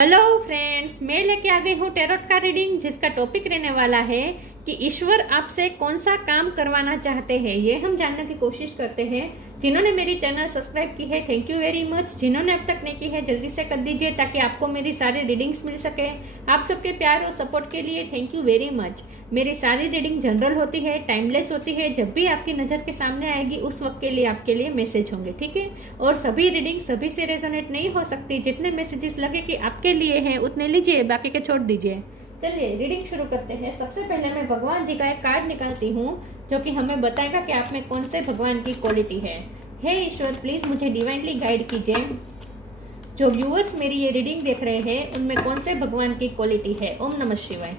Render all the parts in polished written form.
Hello friends, मैं लेके आ गई हूँ टैरोट का रीडिंग, जिसका टॉपिक रहने वाला है कि ईश्वर आपसे कौन सा काम करवाना चाहते हैं। ये हम जानने की कोशिश करते हैं। जिन्होंने मेरी चैनल सब्सक्राइब की है, थैंक यू वेरी मच। जिन्होंने अब तक नहीं की है, जल्दी से कर दीजिए ताकि आपको मेरी सारी रीडिंग्स मिल सके। आप सबके प्यार और सपोर्ट के लिए थैंक यू वेरी मच। मेरी सारी रीडिंग जनरल होती है, टाइमलेस होती है। जब भी आपकी नजर के सामने आएगी उस वक्त के लिए आपके लिए मैसेज होंगे, ठीक है। और सभी रीडिंग सभी से रेजोनेट नहीं हो सकती। जितने मैसेजेस लगे कि आपके लिए हैं उतने लीजिए, बाकी के छोड़ दीजिए। चलिए रीडिंग शुरू करते हैं। सबसे पहले मैं भगवान जी का एक कार्ड निकालती हूँ जो कि हमें बताएगा कि आप में कौन से भगवान की क्वालिटी है। हे ईश्वर, प्लीज मुझे डिवाइनली गाइड कीजिए। जो व्यूअर्स मेरी ये रीडिंग देख रहे हैं उनमें कौन से भगवान की क्वालिटी है। ओम नमः शिवाय।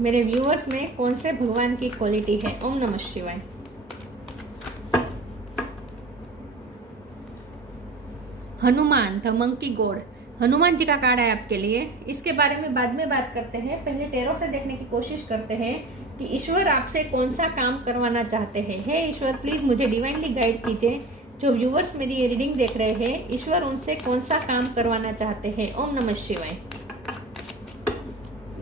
मेरे व्यूअर्स में कौन से भगवान की क्वालिटी है। ओम नमः शिवाय। Hanuman, the monkey god, Hanuman ji का कार्ड है आपके लिए। इसके बारे में बाद में बात करते हैं। पहले टैरो से देखने की कोशिश करते हैं कि ईश्वर आपसे कौन सा काम करवाना चाहते हैं। हे ईश्वर, प्लीज मुझे डिवाइनली गाइड कीजिए। जो व्यूअर्स मेरी ये रीडिंग देख रहे हैं, ईश्वर उनसे कौन सा काम करवाना चाहते हैं। ओम नमः शिवाय।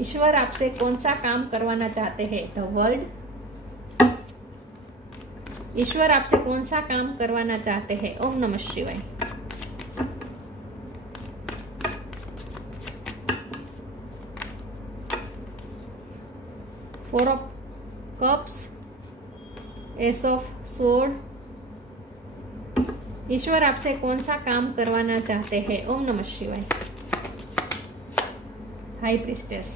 ईश्वर आपसे कौन सा काम करवाना चाहते हैं। द वर्ल्ड, ईश्वर आपसे कौन सा काम करवाना चाहते हैं। ओम नमः शिवाय। Four of cups, ace of sword, ईश्वर आपसे कौन सा काम करवाना चाहते हैं। ओम नमः शिवाय। High priestess,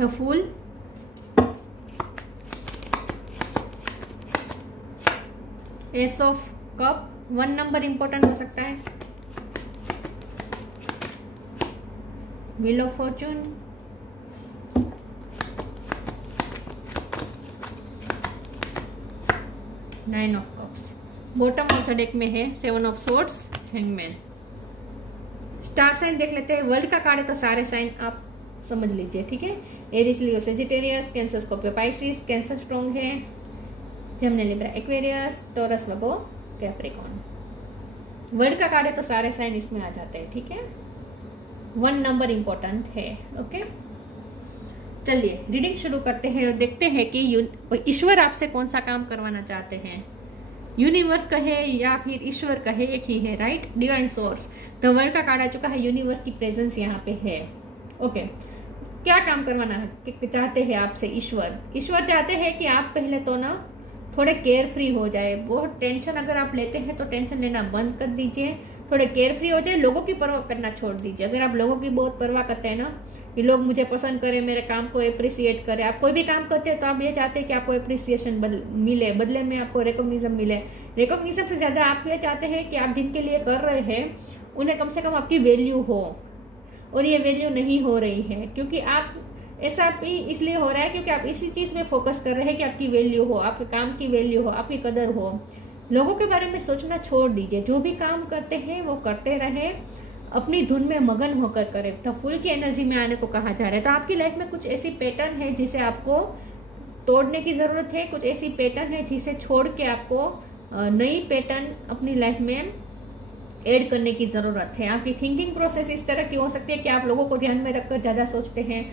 the fool, ace of cup, 1 number important हो सकता है। Wheel of fortune, nine of cups. Bottom of the deck में है 7 of swords, hangman. Star sign देख लेते हैं। वर्ल्ड का कार्ड है तो सारे साइन आप समझ लीजिए, ठीक है। Aries, Leo, Sagittarius, Cancer, Scorpio, Pisces. Cancer strong है। Gemini, Libra, Aquarius, Taurus, Virgo, Capricorn. World का कार्ड है तो सारे साइन इसमें आ जाते हैं, ठीक है। 1 नंबर इंपॉर्टेंट है, ओके। चलिए रीडिंग शुरू करते हैं और देखते हैं कि ईश्वर आपसे कौन सा काम करवाना चाहते हैं। यूनिवर्स कहे या फिर ईश्वर कहे, एक ही है, right. Divine source, the word का कार्ड आ चुका है। यूनिवर्स की प्रेजेंस यहाँ पे है, ओके। क्या काम करवाना चाहते हैं आपसे ईश्वर। ईश्वर चाहते हैं कि आप पहले तो ना थोड़े केयर फ्री हो जाए। बहुत टेंशन अगर आप लेते हैं तो टेंशन लेना बंद कर दीजिए। थोड़े केयर फ्री हो जाए। लोगों की परवाह करना छोड़ दीजिए। अगर आप लोगों की बहुत परवाह करते हैं ना कि लोग मुझे पसंद करें, मेरे काम को अप्रिसिएट करें, आप कोई भी काम करते हैं तो आप ये चाहते हैं कि आपको अप्रिसिएशन मिले, बदले में आपको रिकॉग्निशन मिले। रिकॉग्निशन से ज्यादा आप ये चाहते हैं कि आप जिनके लिए कर रहे हैं उन्हें कम से कम आपकी वैल्यू हो, और ये वैल्यू नहीं हो रही है। क्योंकि आप ऐसा भी इसलिए हो रहा है क्योंकि आप इसी चीज में फोकस कर रहे हैं कि आपकी वैल्यू हो, आपके काम की वैल्यू हो, आपकी कदर हो। लोगों के बारे में सोचना छोड़ दीजिए। जो भी काम करते हैं वो करते रहे, अपनी धुन में मगन होकर करें। तो फुल की एनर्जी में आने को कहा जा रहा है। तो आपकी लाइफ में कुछ ऐसी पैटर्न है जिसे आपको तोड़ने की जरूरत है। कुछ ऐसी पैटर्न है जिसे छोड़ के आपको नई पैटर्न अपनी लाइफ में ऐड करने की जरूरत है। आपकी थिंकिंग प्रोसेस इस तरह की हो सकती है कि आप लोगों को ध्यान में रखकर ज्यादा सोचते हैं।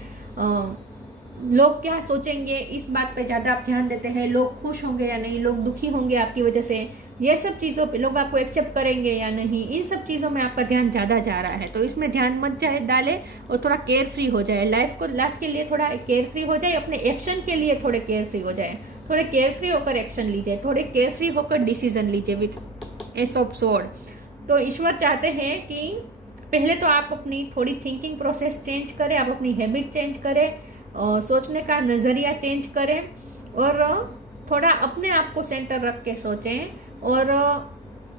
लोग क्या सोचेंगे इस बात पे ज्यादा आप ध्यान देते हैं। लोग खुश होंगे या नहीं, लोग दुखी होंगे आपकी वजह से, ये सब चीजों पे, लोग आपको एक्सेप्ट करेंगे या नहीं, इन सब चीजों में आपका ध्यान ज्यादा जा रहा है। तो इसमें ध्यान मत डाले और थोड़ा केयर फ्री हो जाए। लाइफ के लिए थोड़ा केयर फ्री हो जाए। अपने एक्शन के लिए थोड़े केयर फ्री हो जाए। थोड़े केयर फ्री होकर एक्शन लीजिए। थोड़े केयर फ्री होकर डिसीजन लीजिए विथ एस ऑफ स्वॉर्ड। तो ईश्वर चाहते हैं कि पहले तो आप अपनी थोड़ी थिंकिंग प्रोसेस चेंज करें, आप अपनी हैबिट चेंज करें, सोचने का नजरिया चेंज करें और थोड़ा अपने आप को सेंटर रख के सोचें और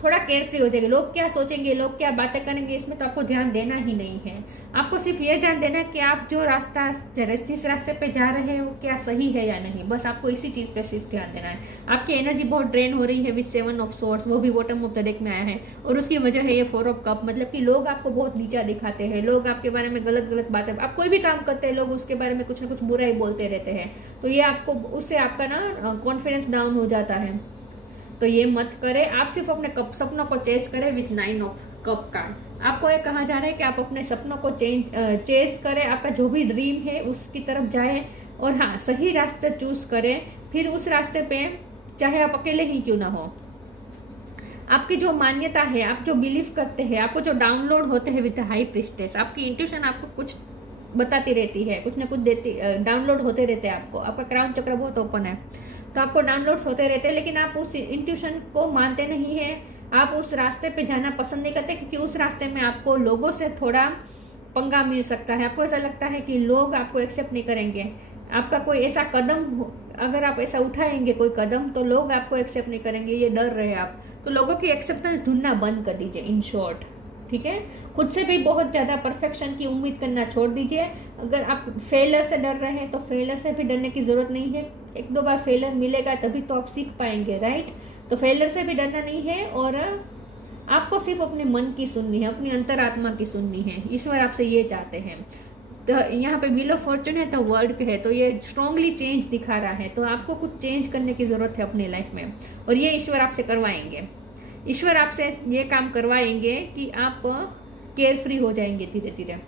थोड़ा केयरफ्री हो जाएंगे। लोग क्या सोचेंगे, लोग क्या बातें करेंगे, इसमें तो आपको ध्यान देना ही नहीं है। आपको सिर्फ ये ध्यान देना है कि आप जो रास्ता जिस रास्ते पे जा रहे हैं वो क्या सही है या नहीं, बस आपको इसी चीज पे सिर्फ ध्यान देना है। आपकी एनर्जी बहुत ड्रेन हो रही है विद 7 ऑफ सोर्ड्स, वो भी बॉटम ऑफ द डेक में आया है, और उसकी वजह है ये 4 ऑफ कप। मतलब कि लोग आपको बहुत नीचा दिखाते हैं, लोग आपके बारे में गलत गलत बातें, आप कोई भी काम करते हैं लोग उसके बारे में कुछ ना कुछ बुरा ही बोलते रहते हैं, तो ये आपको उससे आपका ना कॉन्फिडेंस डाउन हो जाता है। तो ये मत करें, आप सिर्फ अपने सपनों को चेस करें विथ 9 ऑफ कप कार्ड। आपको ये कहा जा रहा है कि आप अपने सपनों को चेस करें, आपका जो भी ड्रीम है उसकी तरफ जाए, और हाँ सही रास्ते चूज करें, फिर उस रास्ते पे चाहे आप अकेले ही क्यों ना हो। आपकी जो मान्यता है, आप जो बिलीव करते हैं, आपको जो डाउनलोड होते हैं विद हाई प्रिस्टेस, आपकी इंट्यूशन आपको कुछ बताती रहती है, कुछ ना कुछ देती, डाउनलोड होते रहते हैं आपको। आपका क्राउन चक्र बहुत ओपन है तो आपको डाउनलोड्स होते रहते हैं, लेकिन आप उस इंट्यूशन को मानते नहीं है, आप उस रास्ते पे जाना पसंद नहीं करते, क्योंकि उस रास्ते में आपको लोगों से थोड़ा पंगा मिल सकता है। आपको ऐसा लगता है कि लोग आपको एक्सेप्ट नहीं करेंगे, आपका कोई ऐसा कदम, अगर आप ऐसा उठाएंगे कोई कदम तो लोग आपको एक्सेप्ट नहीं करेंगे, ये डर रहे आप। तो लोगों की एक्सेप्टेंस ढूंढना बंद कर दीजिए इन शॉर्ट, ठीक है। खुद से भी बहुत ज्यादा परफेक्शन की उम्मीद करना छोड़ दीजिए। अगर आप फेलियर से डर रहे हैं तो फेलियर से भी डरने की जरूरत नहीं है, 1-2 बार फेलियर मिलेगा तभी तो आप सीख पाएंगे, राइट। तो फेलियर से भी डरना नहीं है, और आपको सिर्फ अपने मन की सुननी है, अपनी अंतरात्मा की सुननी है। ईश्वर आपसे ये चाहते हैं। तो यहाँ पे व्हील ऑफ फॉर्चून है तो वर्ड है, तो ये स्ट्रांगली चेंज दिखा रहा है, तो आपको कुछ चेंज करने की जरूरत है अपनी लाइफ में, और ये ईश्वर आपसे करवाएंगे। ईश्वर आपसे ये काम करवाएंगे कि आप केयर फ्री हो जाएंगे, धीरे धीरे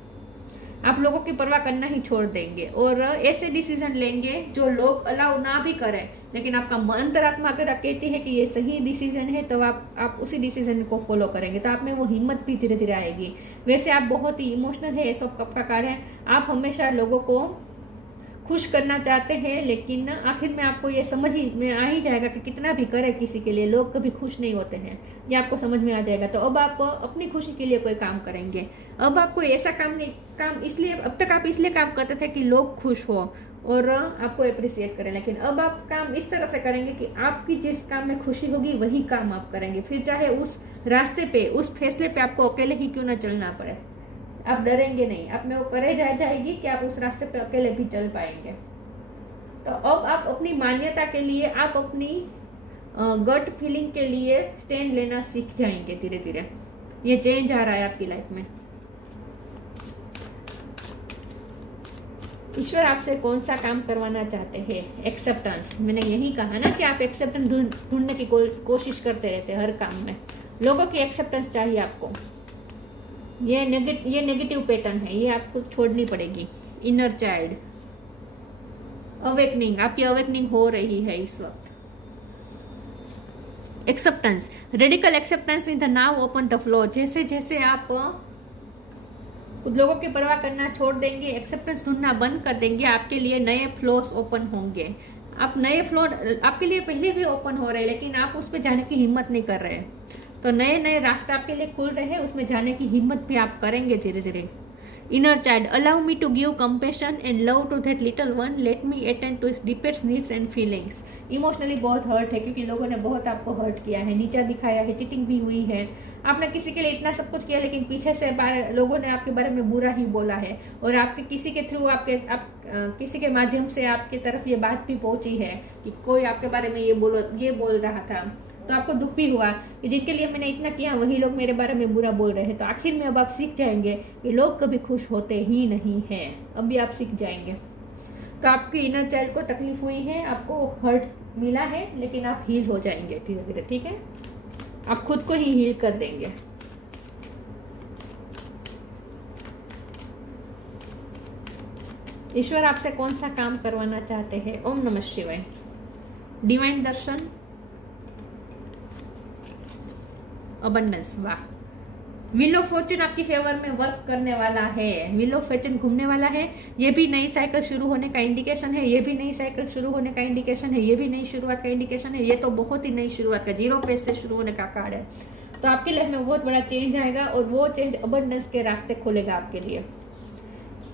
आप लोगों की परवाह करना ही छोड़ देंगे, और ऐसे डिसीजन लेंगे जो लोग अलाउ ना भी करें, लेकिन आपका अंतरात्मा अगर कहती है कि ये सही डिसीजन है तो आप उसी डिसीजन को फॉलो करेंगे, तो आप में वो हिम्मत भी धीरे धीरे आएगी। वैसे आप बहुत ही इमोशनल है, सब कप का कार्ड है, आप हमेशा लोगों को खुश करना चाहते हैं, लेकिन आखिर में आपको ये समझ ही में आ ही जाएगा कि कितना भी करे किसी के लिए लोग कभी खुश नहीं होते हैं, ये आपको समझ में आ जाएगा। तो अब आप अपनी खुशी के लिए कोई काम करेंगे। अब आप कोई ऐसा काम इसलिए, अब तक आप इसलिए काम करते थे कि लोग खुश हो और आपको अप्रिसिएट करें, लेकिन अब आप काम इस तरह से करेंगे कि आपकी जिस काम में खुशी होगी वही काम आप करेंगे, फिर चाहे उस रास्ते पे, उस फैसले पे आपको अकेले ही क्यों ना चलना पड़े, आप डरेंगे नहीं, आप में वो करेज आ जाएगी कि आप उस रास्ते पे अकेले भी चल पाएंगे। तो अब आप अपनी मान्यता के लिए, आप अपनी गट फीलिंग के लिए स्टैंड लेना सीख जाएंगे धीरे धीरे। ये चेंज आ रहा है आपकी लाइफ में। ईश्वर आपसे कौन सा काम करवाना चाहते हैं? एक्सेप्टेंस। मैंने यही कहा ना कि आप एक्सेप्टेंस ढूंढने की कोशिश करते रहते हैं हर काम में। लोगों की एक्सेप्टेंस चाहिए आपको। ये नेगेटिव पैटर्न है, ये आपको छोड़नी पड़ेगी। इनर चाइल्ड अवेकनिंग, आपकी अवेकनिंग हो रही है इस वक्त। Acceptance, radical acceptance in the now open the flow. जैसे जैसे आप लोगों की परवाह करना छोड़ देंगे, एक्सेप्टेंस ढूंढना बंद कर देंगे, आपके लिए नए फ्लोस ओपन होंगे। आप नए फ्लो आपके लिए पहले भी ओपन हो रहे हैं, लेकिन आप उस पर जाने की हिम्मत नहीं कर रहे हैं। तो नए नए रास्ते आपके लिए खुल रहे हैं, उसमें जाने की हिम्मत भी आप करेंगे धीरे धीरे। Inner child, allow me to give compassion and love to that little one, let me attend to his deepest needs and feelings. Emotionally बहुत हर्ट है, क्योंकि लोगों ने बहुत आपको हर्ट किया है, नीचा दिखाया है, चीटिंग भी हुई है। आपने किसी के लिए इतना सब कुछ किया, लेकिन पीछे से लोगों ने आपके बारे में बुरा ही बोला है, और आपके किसी के थ्रू किसी के माध्यम से आपकी तरफ ये बात भी पहुंची है कि कोई आपके बारे में ये बोल रहा था, तो आपको दुख भी हुआ कि जिनके लिए मैंने इतना किया वही लोग मेरे बारे में बुरा बोल रहे हैं। तो आखिर में अब आप सीख जाएंगे कि लोग कभी खुश होते ही नहीं हैं, अब भी आप सीख जाएंगे। तो आपकी इनर चाइल्ड को तकलीफ हुई है, आपको हर्ट मिला है, लेकिन आप हील हो जाएंगे धीरे धीरे, ठीक है। आप खुद को ही हील कर देंगे। ईश्वर आपसे कौन सा काम करवाना चाहते हैं? ओम नमः शिवाय। डिवाइन दर्शन, अबंडेंस, वाह। व्हील ऑफ फॉर्चून आपकी फेवर में वर्क करने वाला है, व्हील ऑफ फॉर्चून घूमने वाला है। ये भी नई साइकिल शुरू होने का इंडिकेशन है, ये भी नई साइकिल शुरू होने का इंडिकेशन है, ये भी नई शुरुआत का इंडिकेशन है। ये तो बहुत ही नई शुरुआत का, 0 पेज से शुरू होने का कार्ड है। तो आपकी लाइफ में बहुत बड़ा चेंज आएगा, और वो चेंज अबंडेंस के रास्ते खोलेगा आपके लिए।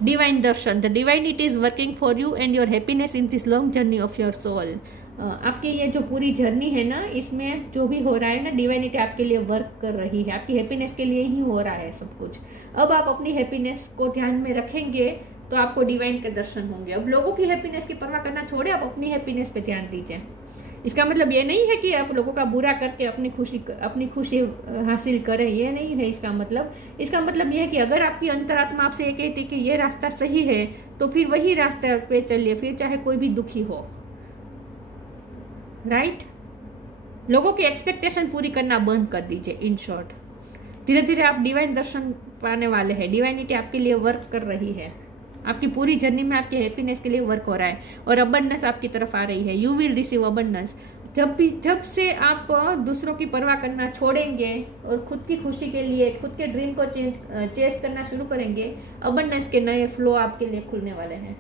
Divine darshan, the divinity is working for you and your happiness in this long journey of your soul. आपकी ये जो पूरी जर्नी है ना, इसमें जो भी हो रहा है ना, डिवाइनिटी आपके लिए वर्क कर रही है, आपकी हैप्पीनेस के लिए ही हो रहा है सब कुछ। अब आप अपनी हैप्पीनेस को ध्यान में रखेंगे तो आपको डिवाइन के दर्शन होंगे। अब लोगों की हैप्पीनेस की परवाह करना छोड़े, आप अपनी हैप्पीनेस पे ध्यान दीजिए। इसका मतलब ये नहीं है कि आप लोगों का बुरा करके अपनी खुशी हासिल करें, ये नहीं है इसका मतलब। इसका मतलब ये है कि अगर आपकी अंतरात्मा आपसे ये कहती कि ये रास्ता सही है, तो फिर वही रास्ते पे चलिए, फिर चाहे कोई भी दुखी हो। राइट? लोगों की एक्सपेक्टेशन पूरी करना बंद कर दीजिए। इन शॉर्ट, धीरे धीरे आप डिवाइन दर्शन पाने वाले हैं। डिवाइनिटी आपके लिए वर्क कर रही है, आपकी पूरी जर्नी में आपके हैप्पीनेस के लिए वर्क हो रहा है, और अबंडेंस आपकी तरफ आ रही है। You will receive abundance. जब से आप दूसरों की परवाह करना छोड़ेंगे और खुद की खुशी के लिए, खुद के ड्रीम को चेस करना शुरू करेंगे, अबंडेंस के नए फ्लो आपके लिए खुलने वाले हैं।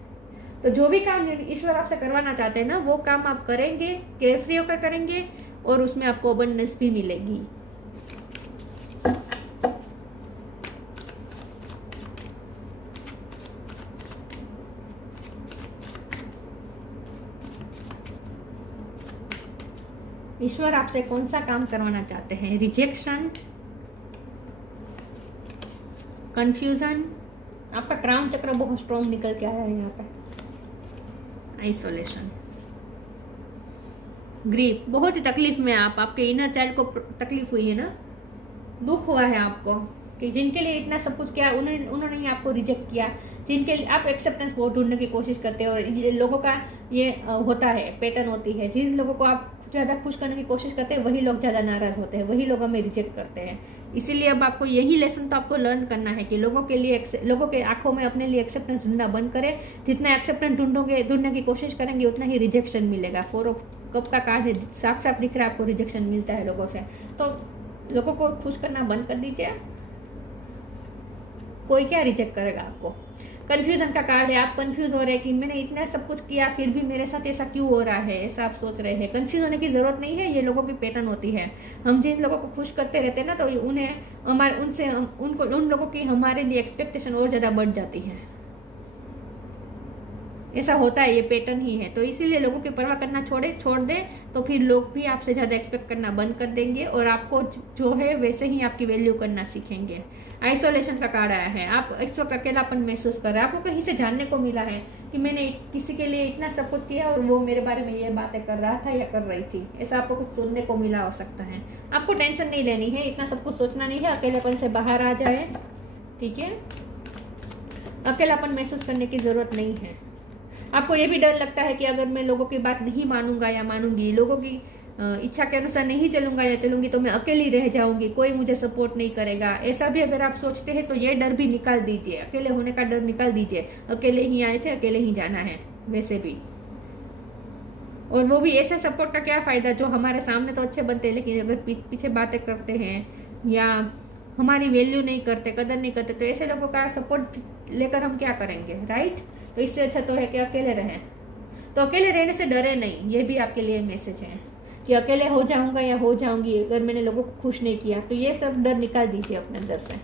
तो जो भी काम ईश्वर आपसे करवाना चाहते हैं ना, वो काम आप करेंगे, केयरफ्री होकर करेंगे, और उसमें आपको अबंडेंस भी मिलेगी। ईश्वर आपसे कौन सा काम करवाना चाहते हैं? Rejection, confusion. आपका क्राउन चक्र बहुत स्ट्रॉन्ग निकल के आया है यहाँ पे। आइसोलेशन, ग्रीफ, बहुत ही तकलीफ में आपके इनर चाइल्ड को तकलीफ हुई है ना, दुख हुआ है आपको कि जिनके लिए इतना सब कुछ किया उन्होंने ही आपको रिजेक्ट किया। जिनके लिए आप एक्सेप्टेंस बहुत ढूंढने की कोशिश करते हो, और ये लोगों का ये होता है, पैटर्न होती है। जिन लोगों को आप ज्यादा खुश करने की कोशिश करते हैं, वही लोग ज्यादा नाराज होते हैं, वही लोग हमें रिजेक्ट करते हैं। इसीलिए अब आपको यही लेसन तो आपको लर्न करना है कि लोगों के आंखों में अपने लिए एक्सेप्टेंस ढूंढना बंद करें। जितना एक्सेप्टेंस ढूंढने की कोशिश करेंगे, उतना ही रिजेक्शन मिलेगा। 4 ऑफ कप का कार्ड है, साफ साफ दिख रहा है आपको रिजेक्शन मिलता है लोगों से। तो लोगों को खुश करना बंद कर दीजिए। कोई क्या रिजेक्ट करेगा आपको। कंफ्यूजन का कार्ड है, आप कंफ्यूज हो रहे हैं कि मैंने इतना सब कुछ किया फिर भी मेरे साथ ऐसा क्यों हो रहा है, ऐसा आप सोच रहे हैं। कंफ्यूज होने की जरूरत नहीं है, ये लोगों की पैटर्न होती है। हम जिन लोगों को खुश करते रहते हैं ना, तो उन लोगों की हमारे लिए एक्सपेक्टेशन और ज्यादा बढ़ जाती है। ऐसा होता है, ये पैटर्न ही है। तो इसीलिए लोगों की परवाह करना छोड़ दें, तो फिर लोग भी आपसे ज्यादा एक्सपेक्ट करना बंद कर देंगे, और आपको जो है वैसे ही आपकी वैल्यू करना सीखेंगे। आइसोलेशन का कार्ड आया है, आप इस वक्त अकेलापन महसूस कर रहे हैं। आपको कहीं से जानने को मिला है कि मैंने किसी के लिए इतना सब कुछ किया और वो मेरे बारे में ये बातें कर रहा था या कर रही थी, ऐसा आपको कुछ सुनने को मिला हो सकता है। आपको टेंशन नहीं लेनी है, इतना सब कुछ सोचना नहीं है, अकेलेपन से बाहर आ जाए। ठीक है, अकेलापन महसूस करने की जरूरत नहीं है। आपको ये भी डर लगता है कि अगर मैं लोगों की बात नहीं मानूंगा या मानूंगी, लोगों की इच्छा के अनुसार नहीं चलूंगा या चलूंगी, तो मैं अकेली रह जाऊंगी, कोई मुझे सपोर्ट नहीं करेगा। ऐसा भी अगर आप सोचते हैं तो ये डर भी निकाल दीजिए, अकेले होने का डर निकाल दीजिए। अकेले ही आए थे, अकेले ही जाना है वैसे भी। और वो भी ऐसे सपोर्ट का क्या फायदा जो हमारे सामने तो अच्छे बनते हैं, लेकिन अगर पीछे बातें करते हैं या हमारी वैल्यू नहीं करते, कदर नहीं करते, तो ऐसे लोगों का सपोर्ट लेकर हम क्या करेंगे। राइट? तो इससे अच्छा तो है कि अकेले रहें। तो अकेले रहने से डरे नहीं, ये भी आपके लिए मैसेज है कि अकेले हो जाऊंगा या हो जाऊंगी अगर मैंने लोगों को खुश नहीं किया, तो ये सब डर निकाल दीजिए अपने अंदर से।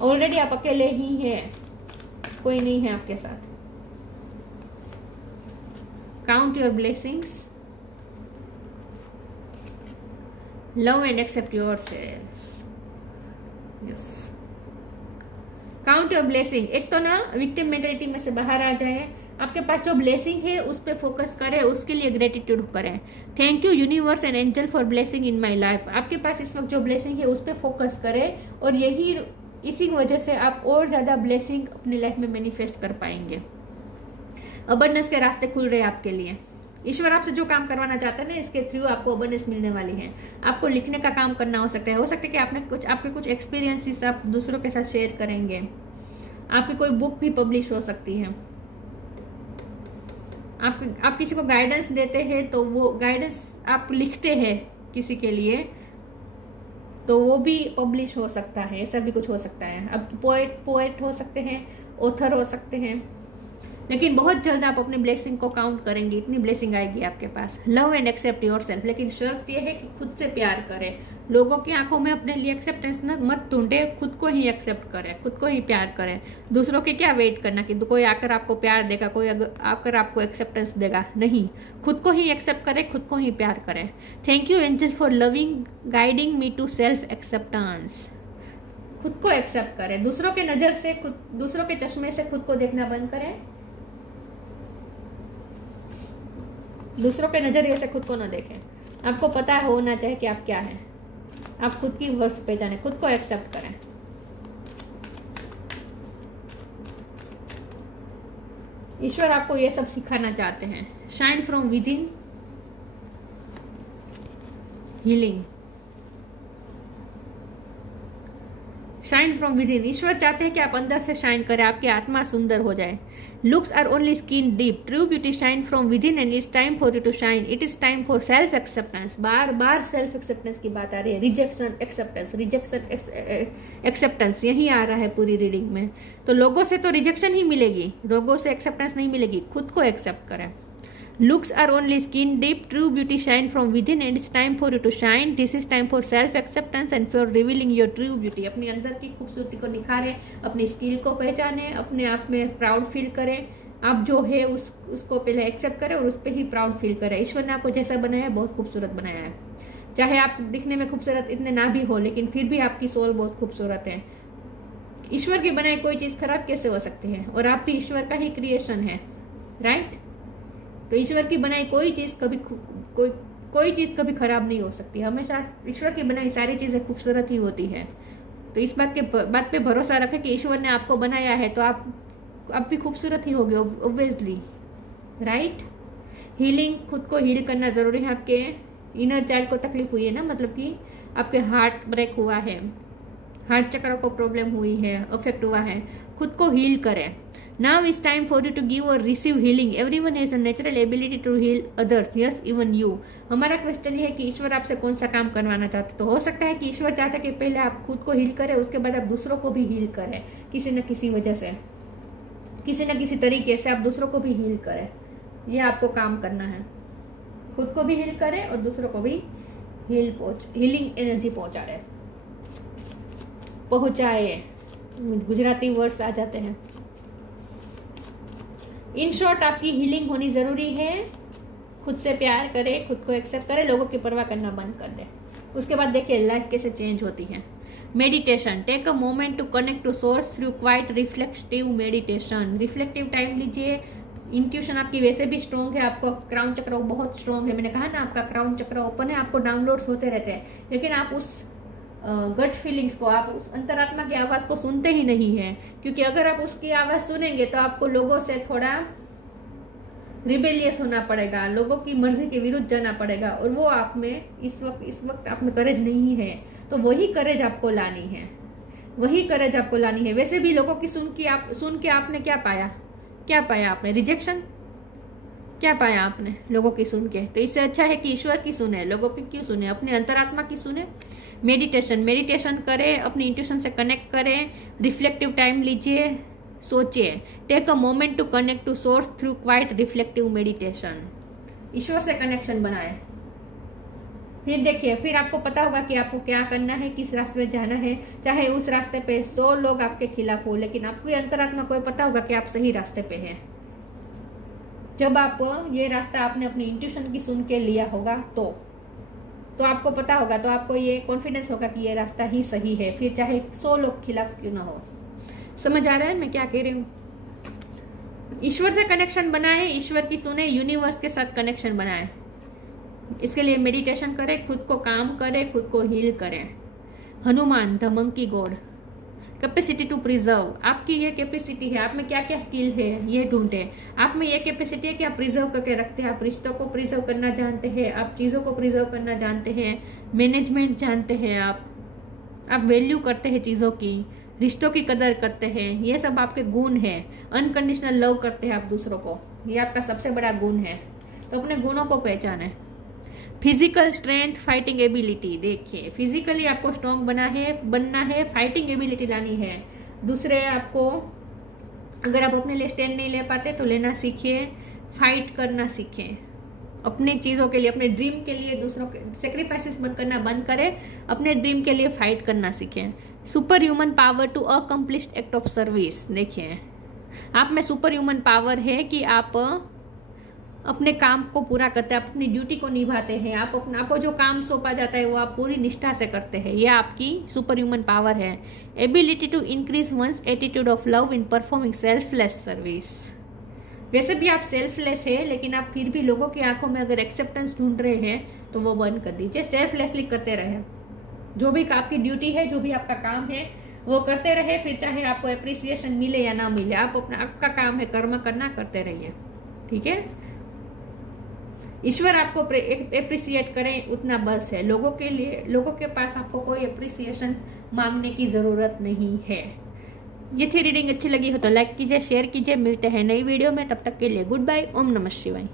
ऑलरेडी आप अकेले ही हैं, कोई नहीं है आपके साथ। Count your blessings, love and accept yourself. Yes, count your blessing. एक तो ना विक्टिम मेंटालिटी में से बाहर आ जाए, आपके पास जो ब्लेसिंग है उस पर फोकस करें, उसके लिए ग्रेटिट्यूड करें। Thank you universe and angel for blessing in my life. आपके पास इस वक्त जो ब्लेसिंग है उस पर फोकस करें, और इसी वजह से आप और ज्यादा ब्लेसिंग अपनी लाइफ में मैनिफेस्ट कर पाएंगे। अबंडेंस के रास्ते खुल रहे हैं आपके लिए। ईश्वर आपसे जो काम करवाना चाहता है ना, इसके थ्रू आपको अबंडेंस मिलने वाली है। आपको लिखने का काम करना हो सकता है कि आपके कुछ एक्सपीरियंसेस आप दूसरों के साथ शेयर करेंगे। आपकी कोई बुक भी पब्लिश हो सकती है। आप किसी को गाइडेंस देते हैं, तो वो गाइडेंस आप लिखते हैं किसी के लिए, तो वो भी पब्लिश हो सकता है। ऐसा भी कुछ हो सकता है। अब पोएट हो सकते हैं, ऑथर हो सकते हैं। लेकिन बहुत जल्द आप अपने ब्लेसिंग को काउंट करेंगे, इतनी ब्लेसिंग आएगी आपके पास। लव एंड एक्सेप्ट योरसेल्फ, लेकिन शर्त यह है कि खुद से प्यार करें। लोगों की आंखों में अपने लिए एक्सेप्टेंस मत ढूंढे, खुद को ही एक्सेप्ट करें, खुद को ही प्यार करें। दूसरों के क्या वेट करना कि कोई आकर आपको प्यार देगा, कोई आकर आपको एक्सेप्टेंस देगा, नहीं। खुद को ही एक्सेप्ट करें, खुद को ही प्यार करें। Thank you angel for loving guiding me to self acceptance. खुद को एक्सेप्ट करें, दूसरों के नजर से दूसरों के चश्मे से खुद को देखना बंद करें, दूसरों के नजरिए से खुद को न देखें। आपको पता होना चाहिए कि आप क्या हैं, आप खुद की वर्थ पहचाने, खुद को एक्सेप्ट करें। ईश्वर आपको ये सब सिखाना चाहते हैं। Shine from within, healing. Shine from within, ईश्वर चाहते हैं कि आप अंदर से शाइन करें, आपकी आत्मा सुंदर हो जाए। Looks are only skin deep, true beauty shine from within and it's time for you to shine. It is time for self acceptance. बार बार सेल्फ एक्सेप्टेंस की बात आ रही है। रिजेक्शन एक्सेप्टेंस, रिजेक्शन एक्सेप्टेंस, यही आ रहा है पूरी रीडिंग में। तो लोगों से तो रिजेक्शन ही मिलेगी, लोगों से एक्सेप्टेंस नहीं मिलेगी। खुद को एक्सेप्ट करें। Looks are only skin deep, true beauty shine from within and it's time for you to shine. This is time for self acceptance and for revealing your true beauty. अपने अंदर की खूबसूरती को निखारें, अपनी स्किल को पहचानें, अपने आप में प्राउड फील करें। आप जो है उसको पहले एक्सेप्ट करें और उस पर ही प्राउड फील करें। ईश्वर ने आपको जैसा बनाया है बहुत खूबसूरत बनाया है। चाहे आप दिखने में खूबसूरत इतने ना भी हो, लेकिन फिर भी आपकी सोल बहुत खूबसूरत है। ईश्वर की बनाई कोई चीज खराब कैसे हो सकती है? और आप भी ईश्वर का ही क्रिएशन है, राइट? तो ईश्वर की बनाई कोई चीज कभी खराब नहीं हो सकती। हमेशा ईश्वर की बनाई सारी चीजें खूबसूरत ही होती है। तो इस बात पे भरोसा रखें कि ईश्वर ने आपको बनाया है तो आप भी खूबसूरत ही होगे, ऑब्वियसली, राइट? हीलिंग, खुद को हील करना जरूरी है। आपके इनर चाइल्ड को तकलीफ हुई है ना, मतलब कि आपके हार्ट ब्रेक हुआ है, हार्ट चक्र को प्रॉब्लम हुई है, अफेक्ट हुआ है, खुद को हील करें। Now is time for you to give or receive healing. Everyone has a natural ability to heal others. Yes, even you. हमारा क्वेश्चन ये है कि ईश्वर आपसे कौन सा काम करवाना चाहते। तो हो सकता है कि ईश्वर चाहता है कि पहले आप खुद को हील करें, उसके बाद आप दूसरों को भी हील करें। किसी न किसी वजह से, किसी न किसी तरीके से आप दूसरों को भी हील करें। ये आपको काम करना है। खुद को भी हील करें और दूसरों को भी हीलिंग एनर्जी पहुंचाए। गुजराती वर्ड्स आ जाते हैं। इन शॉर्ट, आपकी हीलिंग होनी जरूरी है। खुद से प्यार करें, खुद को एक्सेप्ट करें, लोगों की परवाह करना बंद कर दें। उसके बाद देखिए लाइफ कैसे चेंज होती है। Meditation, take a moment to connect to source through quiet reflective meditation. Reflective time लीजिए। इंट्यूशन आपकी वैसे भी स्ट्रॉन्ग है, आपको क्राउन चक्र बहुत स्ट्रॉन्ग है। मैंने कहा ना, आपका क्राउन चक्र ओपन है, आपको डाउनलोड्स होते रहते हैं, लेकिन आप उस गट फीलिंग्स को, आप उस अंतरात्मा की आवाज को सुनते ही नहीं है। क्योंकि अगर आप उसकी आवाज सुनेंगे तो आपको लोगों से थोड़ा रिबेलियस होना पड़ेगा, लोगों की मर्जी के विरुद्ध जाना पड़ेगा, और वो आप में इस वक्त आप में करेज नहीं है। तो वही करेज आपको लानी है, वही करेज आपको लानी है। वैसे भी लोगों की सुन के आपने क्या पाया आपने? रिजेक्शन। क्या पाया आपने लोगों की सुन के? तो इससे अच्छा है कि ईश्वर की सुने, लोगों की क्यों सुने, अपने अंतरात्मा की सुने। मेडिटेशन करें, अपनी इंट्यूशन से कनेक्ट करें, रिफ्लेक्टिव टाइम लीजिए, सोचिए। Take a moment to connect to source through quiet reflective meditation. ईश्वर से कनेक्शन बनाए। फिर देखिए, फिर आपको पता होगा कि आपको क्या करना है, किस रास्ते में जाना है। चाहे उस रास्ते पे 100 लोग आपके खिलाफ हो, लेकिन आपको अंतरात्मा को पता होगा कि आप सही रास्ते पे हैं। जब आप ये रास्ता आपने अपनी इंट्यूशन की सुन के लिया होगा तो आपको पता होगा, तो आपको ये कॉन्फिडेंस होगा कि ये रास्ता ही सही है, फिर चाहे 100 लोग खिलाफ क्यों ना हो। समझ आ रहा है मैं क्या कह रही हूँ? ईश्वर से कनेक्शन बनाए, ईश्वर की सुने, यूनिवर्स के साथ कनेक्शन बनाए। इसके लिए मेडिटेशन करें, खुद को काम करें, खुद को हील करें। Hanuman, the monkey god. Capacity to preserve, आपकी ये कैपेसिटी है, आप में क्या क्या स्किल है ये ढूंढे। आप में ये कैपेसिटी है कि आप प्रिजर्व करके रखते हैं, आप रिश्तों को प्रिजर्व करना जानते हैं, आप चीज़ों को प्रिजर्व करना जानते हैं, मैनेजमेंट जानते हैं, आप वैल्यू करते हैं चीज़ों की, रिश्तों की कदर करते हैं। ये सब आपके गुण है। अनकंडीशनल लव करते हैं आप दूसरों को, ये आपका सबसे बड़ा गुण है। तो अपने गुणों को पहचाने। Physical strength, fighting ability. देखिए, फिजिकली आपको स्ट्रॉन्ग बनना है, फाइटिंग एबिलिटी लानी है। दूसरे आपको अगर आप अपने लिए स्टैंड नहीं ले पाते तो लेना सीखिए, फाइट करना सीखें अपने चीजों के लिए, अपने ड्रीम के लिए। दूसरों के सेक्रीफाइसेस बंद करना बंद करें, अपने ड्रीम के लिए फाइट करना सीखें। Super human power to accomplished act of service. देखिए आप में सुपर ह्यूमन पावर है कि आप अपने काम को पूरा करते हैं, आप अपनी ड्यूटी को निभाते हैं, आपको जो काम सौंपा जाता है वो आप पूरी निष्ठा से करते हैं। यह आपकी सुपर ह्यूमन पावर है। Ability to increase one's attitude of love in performing selfless service. वैसे भी आप सेल्फलेस है, लेकिन आप फिर भी लोगों की आंखों में अगर एक्सेप्टेंस ढूंढ रहे हैं तो वो बंद कर दीजिए। सेल्फलेसली करते रहे, जो भी आपकी ड्यूटी है, जो भी आपका काम है वो करते रहे, फिर चाहे आपको अप्रिसिएशन मिले या ना मिले, आपका काम है कर्म करना, करते रहिए। ठीक है, ईश्वर आपको अप्रिसिएट करें उतना बस है। लोगों के पास आपको कोई अप्रिसिएशन मांगने की जरूरत नहीं है। ये थी रीडिंग अच्छी लगी हो तो लाइक कीजिए, शेयर कीजिए। मिलते हैं नई वीडियो में, तब तक के लिए गुड बाय। ओम नमः शिवाय।